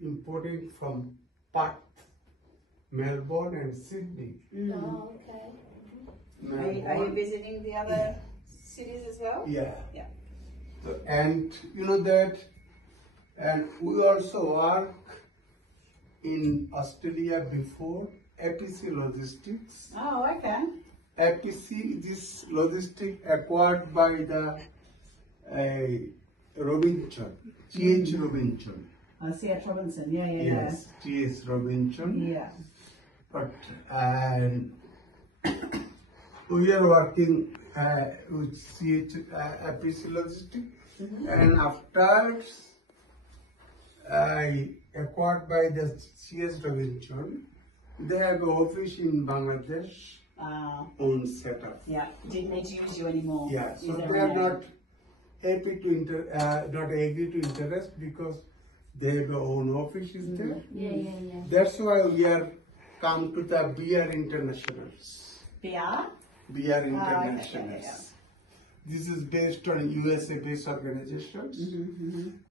importing from Perth, Melbourne, and Sydney. Oh, okay. Are you visiting the other cities as well? Yeah. Yeah. So, and you know that, and we also work in Australia before APC Logistics. Oh, okay. APC, this logistic acquired by the Robinson, G.H. Robinson. C.H. Robinson, yeah. Yes, G.H. Robinson. Yeah. But and we are working with APC Logistics, and after I acquired by the C.S. Robinson, they have an office in Bangladesh own setup. Yeah, didn't need to use you anymore. Yeah, so Use they are everyone not else. happy to not agree to interest because they have their own offices there. Yeah. That's why we are come to the BR Internationals. BR? BR okay, Internationals. yeah. This is based on USA based organizations.